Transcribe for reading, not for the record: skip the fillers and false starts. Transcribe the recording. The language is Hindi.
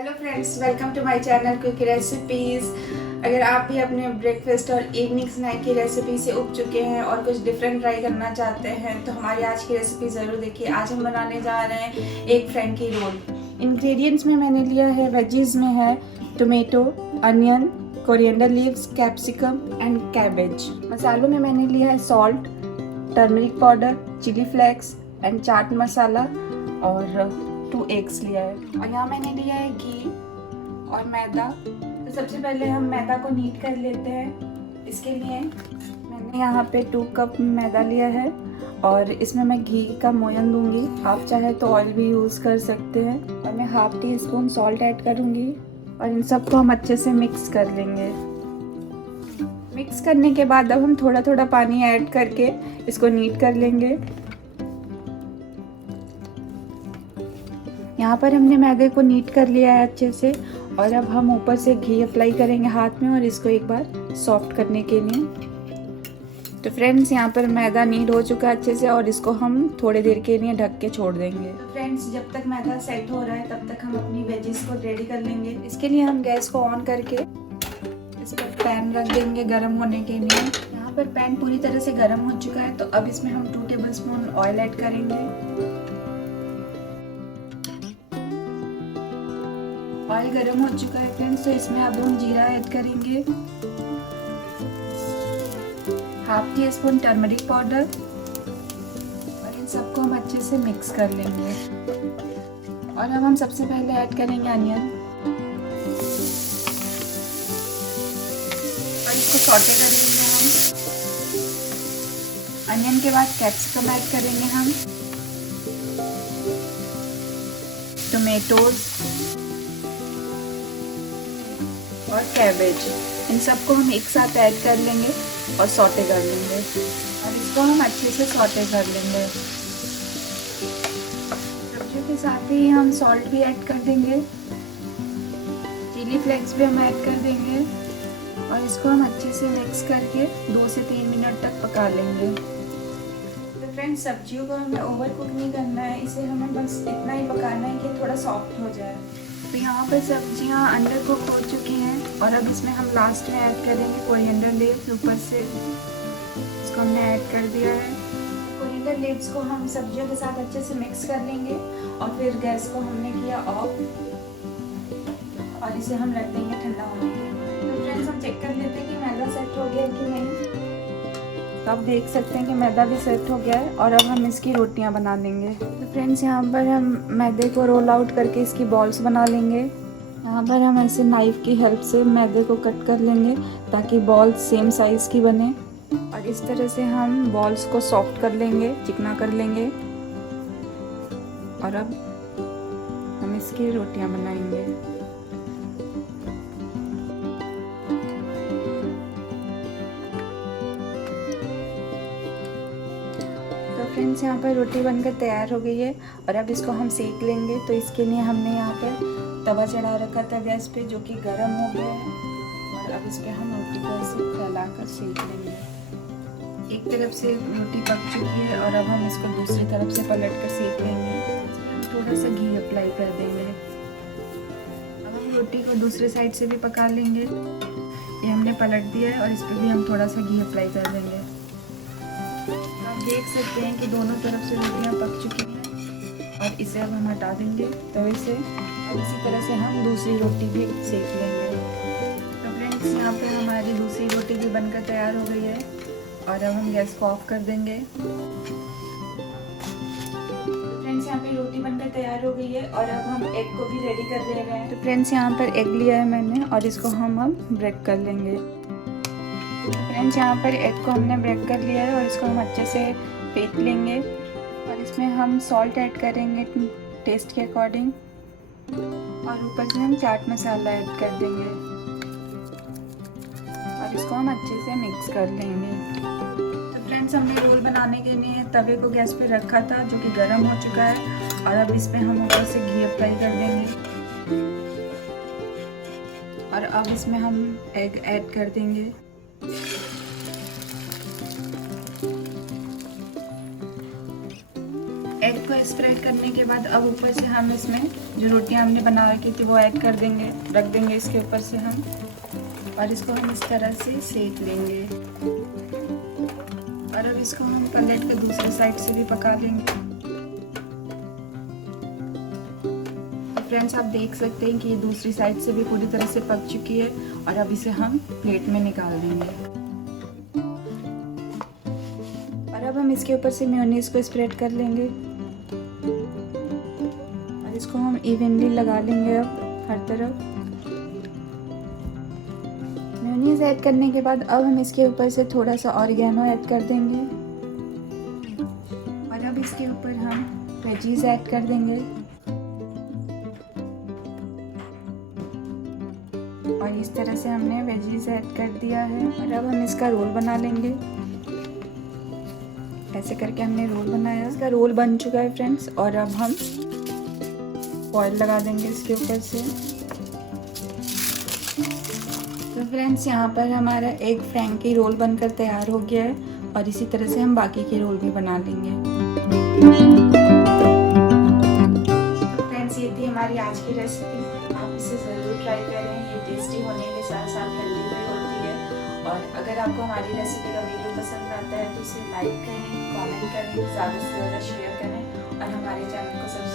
Hello friends, welcome to my channel quick recipes. अगर आप भी अपने ब्रेकफास्ट और इवनिंग स्नैक की रेसिपी से उब चुके हैं और कुछ डिफरेंट ट्राई करना चाहते हैं तो हमारी आज की रेसिपी ज़रूर देखिए। आज हम बनाने जा रहे हैं एक फ्रैंकी रोल। इंग्रेडिएंट्स में मैंने लिया है, वेजीज में है tomato, onion, coriander leaves, capsicum and cabbage. मसालों में मैंने लिया है salt, turmeric powder, chilli flakes and chaat masala और 2 एग्स लिया है। और यहाँ मैंने लिया है घी और मैदा। तो सबसे पहले हम मैदा को नीट कर लेते हैं। इसके लिए मैंने यहाँ पे 2 कप मैदा लिया है और इसमें मैं घी का मोयन दूंगी। आप चाहे तो ऑयल भी यूज़ कर सकते हैं। और मैं half tea spoon salt add करूँगी और इन सबको हम अच्छे से मिक्स कर लेंगे। मिक्स करने के बाद अब हम थोड़ा थोड़ा पानी ऐड करके इसको नीट कर लेंगे। यहाँ पर हमने मैदे को नीट कर लिया है अच्छे से और अब हम ऊपर से घी अप्लाई करेंगे हाथ में और इसको एक बार सॉफ्ट करने के लिए। तो फ्रेंड्स, यहाँ पर मैदा नीट हो चुका है अच्छे से और इसको हम थोड़ी देर के लिए ढक के छोड़ देंगे। तो फ्रेंड्स, जब तक मैदा सेट हो रहा है तब तक हम अपनी वेजिस को रेडी कर लेंगे। इसके लिए हम गैस को ऑन करके इस पर पैन रख देंगे गर्म होने के लिए। यहाँ पर पैन पूरी तरह से गर्म हो चुका है तो अब इसमें हम 2 टेबलस्पून ऑयल ऐड करेंगे। ऑयल गर्म हो चुका है फ्रेंड्स, तो इसमें अब हम जीरा ऐड करेंगे, half tea spoon turmeric powder और इन सबको हम अच्छे से मिक्स कर लेंगे। और अब हम सबसे पहले ऐड करेंगे अनियन और इसको सॉटे कर लेंगे हम। अनियन के बाद कैप्सिकम ऐड करेंगे हम, टोमेटोज और कैबेज। इन सबको हम एक साथ ऐड कर लेंगे और सॉटे कर लेंगे और इसको हम अच्छे से सॉटे कर लेंगे। सब्जियों के साथ ही हम सॉल्ट भी ऐड कर देंगे, चिली फ्लेक्स भी हम ऐड कर देंगे और इसको हम अच्छे से मिक्स करके 2 से 3 मिनट तक पका लेंगे। तो फ्रेंड्स, सब्जियों को हमें ओवर कुक नहीं करना है, इसे हमें बस इतना ही पकाना है कि थोड़ा सॉफ्ट हो जाए। तो यहाँ पर सब्जियाँ अंडर कुक हो चुकी हैं और अब इसमें हम लास्ट में ऐड करेंगे कोरिएंडर लीव्स। ऊपर से इसको हमने ऐड कर दिया है। कोरिएंडर लीव्स को हम सब्जियों के साथ अच्छे से मिक्स कर लेंगे और फिर गैस को हमने किया ऑफ और इसे हम रख देंगे ठंडा होने के लिए। तो फ्रेंड्स, हम चेक कर लेते हैं कि मैदा सेट हो गया कि नहीं। तो आप देख सकते हैं कि मैदा भी सेट हो गया है और अब हम इसकी रोटियां बना लेंगे। तो फ्रेंड्स, यहाँ पर हम मैदे को रोल आउट करके इसकी बॉल्स बना लेंगे। यहाँ पर हम ऐसे नाइफ की हेल्प से मैदे को कट कर लेंगे ताकि बॉल्स सेम साइज़ की बने। और इस तरह से हम बॉल्स को सॉफ्ट कर लेंगे, चिकना कर लेंगे। और अब हम इसकी रोटियां बनाएंगे। तो फ्रेंड्स, यहाँ पर रोटी बनकर तैयार हो गई है और अब इसको हम सेक लेंगे। तो इसके लिए हमने यहाँ पर तवा चढ़ा रखा था गैस पे जो कि गर्म हो गया है और अब इस पर हम रोटी को ऐसे फैलाकर सेक लेंगे। एक तरफ से रोटी पक चुकी है और अब हम इसको दूसरी तरफ से पलट कर सेक लेंगे। हम थोड़ा सा घी अप्लाई कर देंगे। अब हम रोटी को दूसरे साइड से भी पका लेंगे। ये हमने पलट दिया है और इस पर भी हम थोड़ा सा घी अप्लाई कर देंगे। आप देख सकते हैं कि दोनों तरफ से रोटियां पक चुकी हैं और इसे अब हम हटा देंगे तवे से। और इसी तरह से हम दूसरी रोटी भी सेक लेंगे। तो फ्रेंड्स, यहाँ पर हमारी दूसरी रोटी भी बनकर तैयार हो गई है और अब हम गैस को ऑफ कर देंगे। फ्रेंड्स, यहाँ पे रोटी बनकर तैयार हो गई है और अब हम एग को भी रेडी कर ले रहे हैं। तो फ्रेंड्स, यहाँ पर एग लिया है मैंने और इसको हम अब ब्रेक कर लेंगे। फ्रेंड्स, यहाँ पर एग को हमने ब्रेक कर लिया है और इसको हम अच्छे से फेंट लेंगे और इसमें हम सॉल्ट ऐड करेंगे टेस्ट के अकॉर्डिंग और ऊपर से हम चाट मसाला ऐड कर देंगे और इसको हम अच्छे से मिक्स कर लेंगे। तो फ्रेंड्स, हमने रोल बनाने के लिए तवे को गैस पे रखा था जो कि गर्म हो चुका है और अब इसमें हम ऊपर से घी अप्लाई कर देंगे और अब इसमें हम एग ऐड कर देंगे। एग को स्प्रेड करने के बाद अब ऊपर से हम इसमें जो रोटियां हमने बना रखी थी वो ऐड कर देंगे, रख देंगे इसके ऊपर से हम, और इसको हम इस तरह से सेक लेंगे। और अब इसको हम पलट के दूसरी साइड से भी पका लेंगे। फ्रेंड्स आप देख सकते हैं कि ये दूसरी साइड से भी पूरी तरह से पक चुकी है और अब इसे हम प्लेट में निकाल देंगे। और अब हम इसके ऊपर से मेयोनीज को स्प्रेड कर लेंगे और इसको हम इवनली लगा लेंगे अब हर तरफ। मेयोनीज ऐड करने के बाद अब हम इसके ऊपर से थोड़ा सा ऑरिगेनो ऐड कर देंगे और अब इसके ऊपर हम वेजीज ऐड कर देंगे और इस तरह से हमने वेजीज ऐड कर दिया है। और अब हम इसका रोल बना लेंगे। ऐसे करके हमने रोल बनाया, इसका रोल बन चुका है फ्रेंड्स। और अब हम ऑयल लगा देंगे इसके ऊपर से। तो फ्रेंड्स यहाँ पर हमारा एग फ्रैंकी रोल बनकर तैयार हो गया है और इसी तरह से हम बाकी के रोल भी बना लेंगे। तो फ्रेंड्स ये थी हमारी आज की रेसिपी, आप इसे ज़रूर ट्राई करें। ये टेस्टी होने के साथ साथ हेल्दी भी होती है। और अगर आपको हमारी रेसिपी का वीडियो पसंद आता है तो इसे लाइक करें, कमेंट करें, ज़्यादा से ज़्यादा शेयर करें और हमारे चैनल को सब्सक्राइब